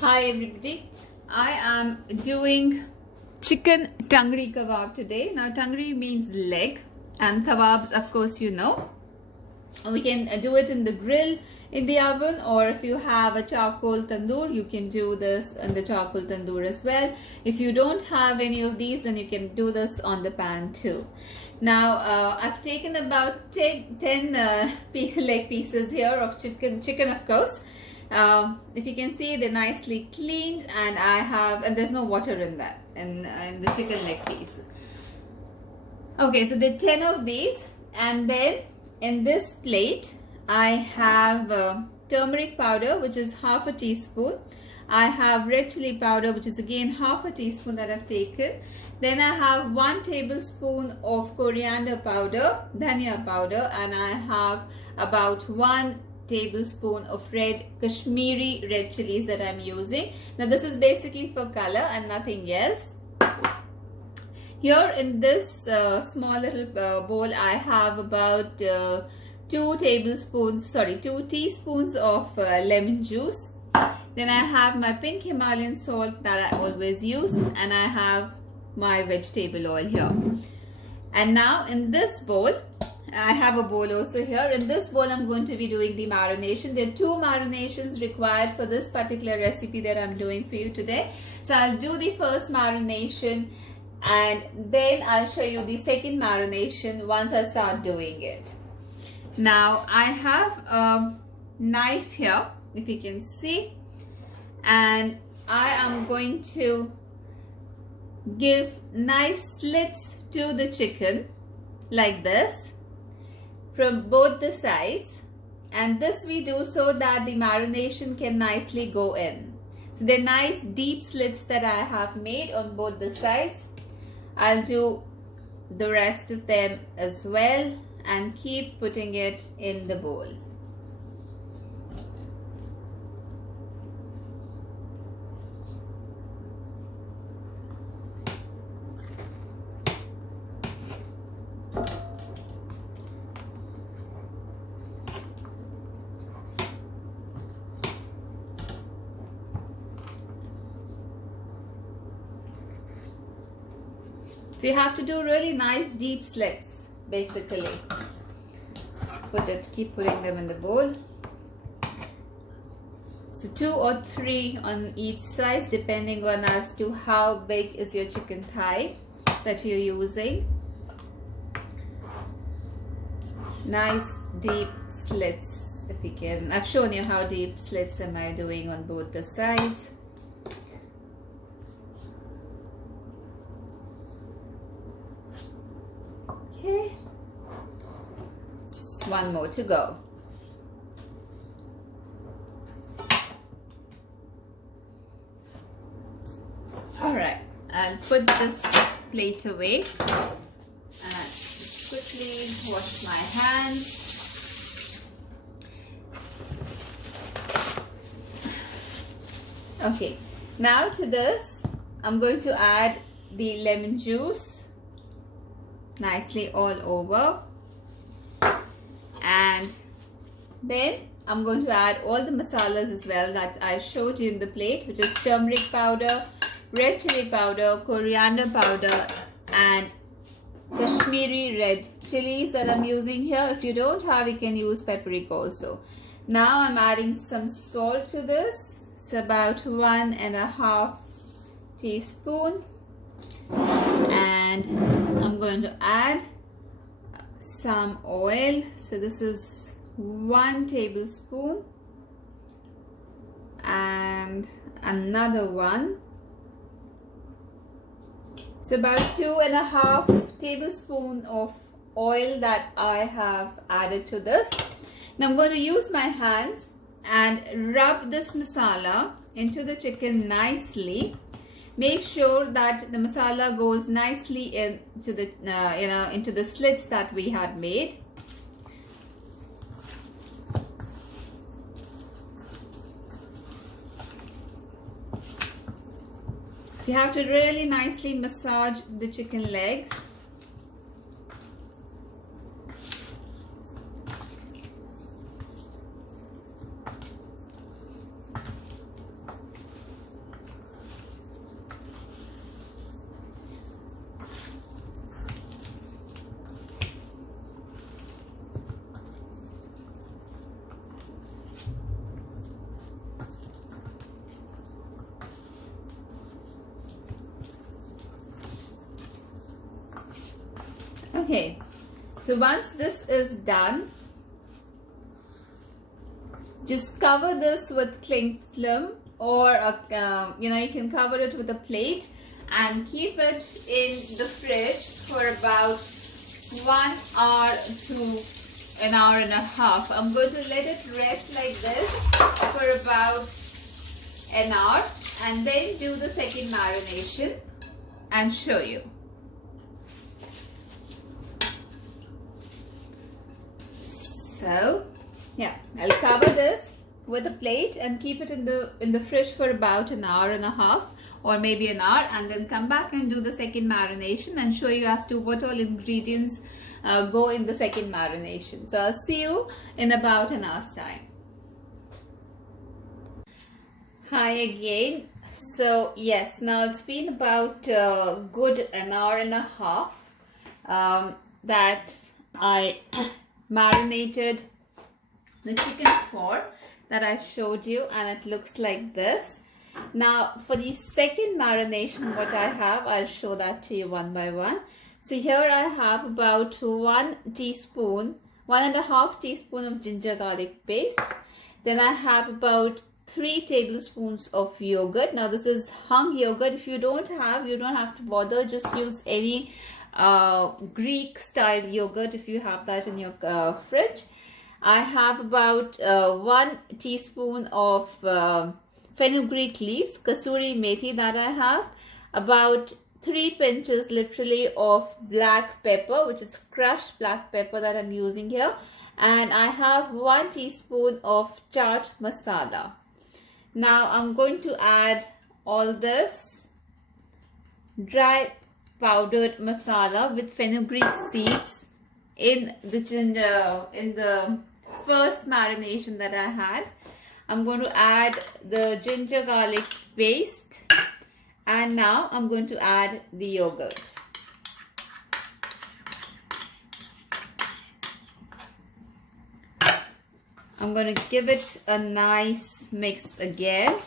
Hi everybody, I am doing chicken tangri kebab today. Now tangri means leg and kebabs, of course you know. We can do it in the grill, in the oven, or if you have a charcoal tandoor, you can do this in the charcoal tandoor as well. If you don't have any of these, then you can do this on the pan too. Now I've taken about 10 leg pieces here of chicken of course. If you can see, they're nicely cleaned, and there's no water in that, in the chicken leg piece. Okay, so there are 10 of these, and then in this plate I have turmeric powder, which is half a teaspoon. I have red chili powder, which is again half a teaspoon that I've taken. Then I have 1 tablespoon of coriander powder, dhania powder, and I have about 1 tablespoon of red Kashmiri red chilies that I'm using. Now this is basically for color and nothing else. Here in this small little bowl I have about 2 teaspoons of lemon juice. Then I have my pink Himalayan salt that I always use, and I have my vegetable oil here. And now in this bowl, I have a bowl also here. In this bowl I'm going to be doing the marination. There are 2 marinations required for this particular recipe that I'm doing for you today. So I'll do the first marination and then I'll show you the second marination once I start doing it. Now I have a knife here, if you can see, and I am going to give nice slits to the chicken like this from both the sides, and this we do so that the marination can nicely go in. So they're nice deep slits that I have made on both the sides. I'll do the rest of them as well and keep putting it in the bowl. So you have to do really nice deep slits basically. Keep putting them in the bowl. So 2 or 3 on each side, depending on as to how big is your chicken thigh that you're using. Nice deep slits if you can. I've shown you how deep slits am I doing on both the sides. Okay, just 1 more to go. Alright, I'll put this plate away and quickly wash my hands. Okay, now to this I'm going to add the lemon juice nicely all over, and then I'm going to add all the masalas as well that I showed you in the plate, which is turmeric powder, red chili powder, coriander powder, and Kashmiri red chilies that I'm using here. If you don't have, you can use paprika also. Now I'm adding some salt to this. It's about 1.5 teaspoon, and I'm going to add some oil. So this is 1 tablespoon and another 1. So about 2.5 tablespoons of oil that I have added to this. Now I'm going to use my hands and rub this masala into the chicken nicely. Make sure that the masala goes nicely into the into the slits that we had made. So you have to really nicely massage the chicken legs. Okay, so once this is done, just cover this with cling film, or you can cover it with a plate and keep it in the fridge for about 1 hour to an hour and a half. I'm going to let it rest like this for about an hour and then do the second marination and show you. So yeah, I'll cover this with a plate and keep it in the fridge for about an hour and a half or maybe an hour, and then come back and do the second marination and show you as to what all ingredients go in the second marination. So I'll see you in about an hour's time. Hi again. So yes, now it's been about good an hour and a half that I marinated the chicken for that I showed you, and it looks like this. Now for the second marination, what I have, I'll show that to you one by one. So here I have about 1 teaspoon, 1.5 teaspoon of ginger garlic paste. Then I have about 3 tablespoons of yogurt. Now this is hung yogurt. If you don't have to bother. Just use any Greek style yogurt if you have that in your fridge. I have about 1 teaspoon of fenugreek leaves, kasuri methi that I have, about 3 pinches literally of black pepper, which is crushed black pepper that I'm using here, and I have 1 teaspoon of chaat masala. Now I'm going to add all this dry powdered masala with fenugreek seeds in the ginger, in the first marination that I had. I'm going to add the ginger garlic paste, and now I'm going to add the yogurt. I'm going to give it a nice mix again.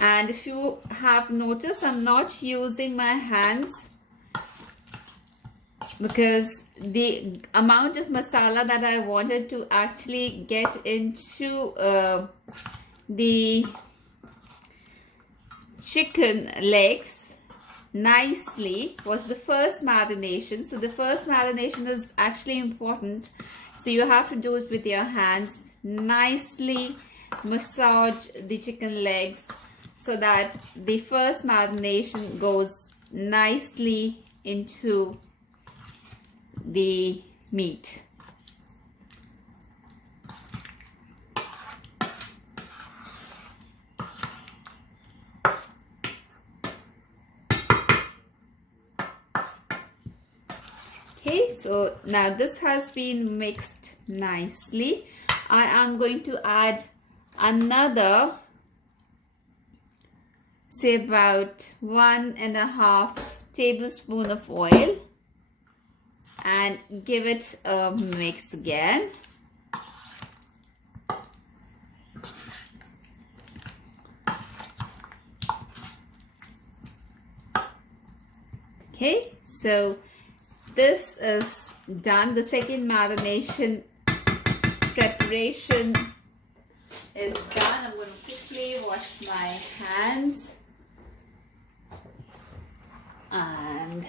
And if you have noticed, I'm not using my hands because the amount of masala that I wanted to actually get into the chicken legs nicely was the first marination. So the first marination is actually important. So you have to do it with your hands. Nicely massage the chicken legs so that the first marination goes nicely into the meat. Okay, so now this has been mixed nicely. I am going to add another, say about 1.5 tablespoon of oil and give it a mix again. Okay, so this is done. The second marination preparation is done. I'm going to quickly wash my hands. And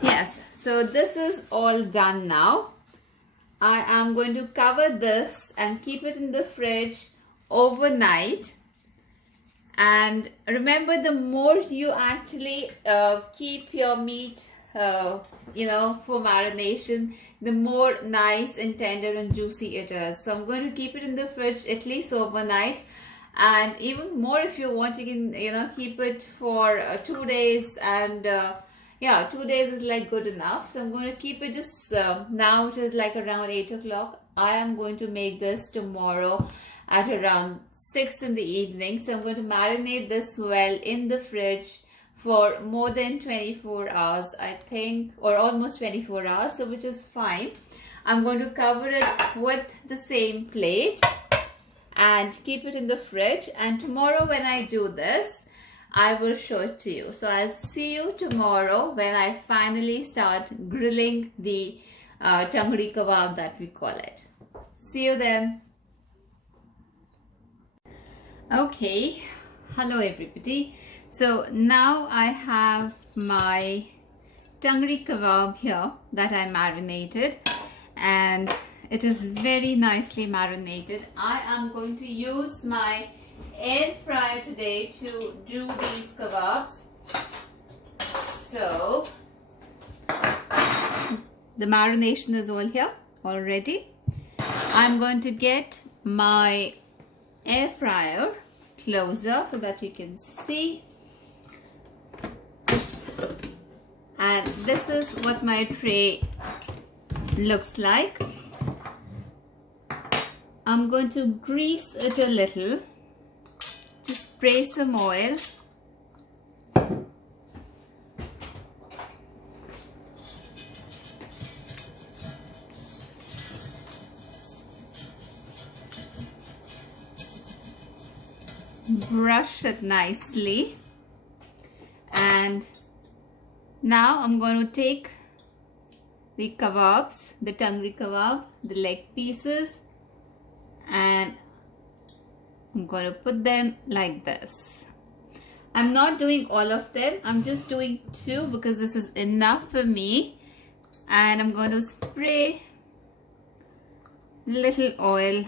yes, so this is all done now. I am going to cover this and keep it in the fridge overnight. And remember, the more you actually keep your meat for marination, the more nice and tender and juicy it is. So I'm going to keep it in the fridge at least overnight, and even more if you want, you can keep it for 2 days, and 2 days is like good enough. So I'm going to keep it just now, which is like around 8 o'clock. I am going to make this tomorrow at around 6 in the evening. So I'm going to marinate this well in the fridge for more than 24 hours, I think, or almost 24 hours, so which is fine. I'm going to cover it with the same plate, and keep it in the fridge, and tomorrow when I do this, I will show it to you. So I'll see you tomorrow when I finally start grilling the Tangri kebab that we call it. See you then. Okay, hello everybody. So now I have my Tangri kebab here that I marinated, and it is very nicely marinated. I am going to use my air fryer today to do these kebabs. So the marination is all here already. I'm going to get my air fryer closer so that you can see, and this is what my tray looks like. I'm going to grease it a little, to spray some oil. Brush it nicely, and now I'm going to take the kebabs, the Tangri kebab, the leg pieces, and I'm going to put them like this. I'm not doing all of them, I'm just doing 2 because this is enough for me, and I'm going to spray little oil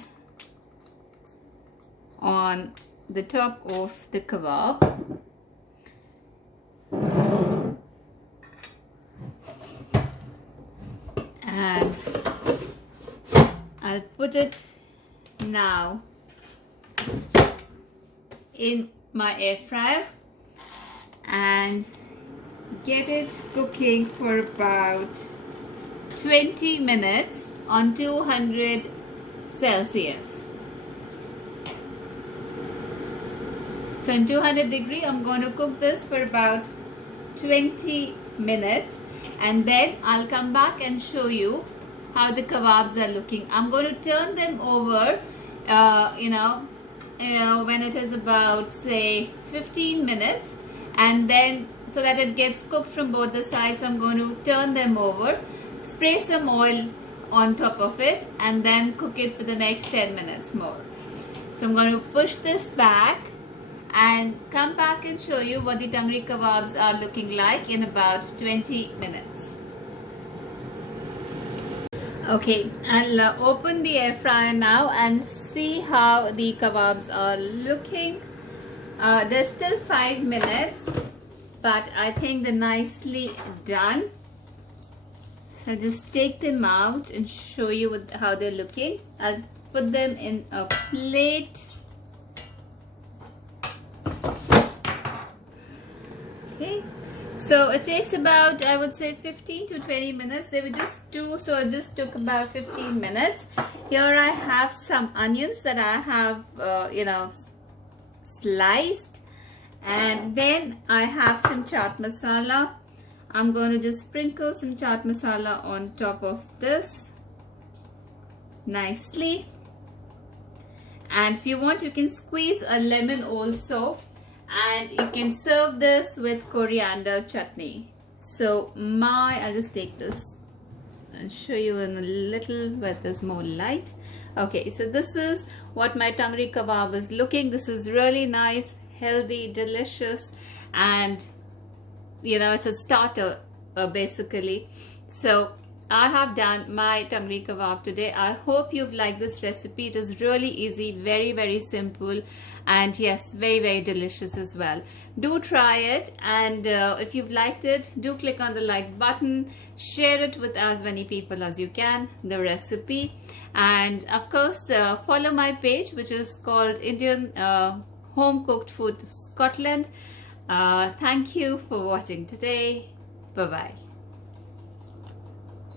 on the top of the kebab. And I'll put it now in my air fryer and get it cooking for about 20 minutes on 200 Celsius. So in 200 degree, I'm going to cook this for about 20 minutes, and then I'll come back and show you how the kebabs are looking. I'm going to turn them over, when it is about say 15 minutes, and then so that it gets cooked from both the sides, I'm going to turn them over, spray some oil on top of it, and then cook it for the next 10 minutes more. So I'm going to push this back and come back and show you what the Tangri kebabs are looking like in about 20 minutes. Okay, I'll open the air fryer now and see how the kebabs are looking. There's still 5 minutes, but I think they're nicely done. So just take them out and show you how they're looking. I'll put them in a plate. Okay, so it takes about, I would say, 15 to 20 minutes. They were just 2, so it just took about 15 minutes. Here I have some onions that I have, sliced, and then I have some chaat masala. I'm going to just sprinkle some chaat masala on top of this nicely. And if you want, you can squeeze a lemon also, and you can serve this with coriander chutney. So I'll just take this and show you in a little where there's more light. Okay, so this is what my Tangri kebab is looking. This is really nice, healthy, delicious, and it's a starter basically. So I have done my Tangri kebab today. I hope you've liked this recipe. It is really easy, very, very simple, and yes, very, very delicious as well. Do try it, and if you've liked it, do click on the like button, share it with as many people as you can, the recipe, and of course follow my page, which is called Indian Home Cooked Food Scotland. Thank you for watching today. Bye bye.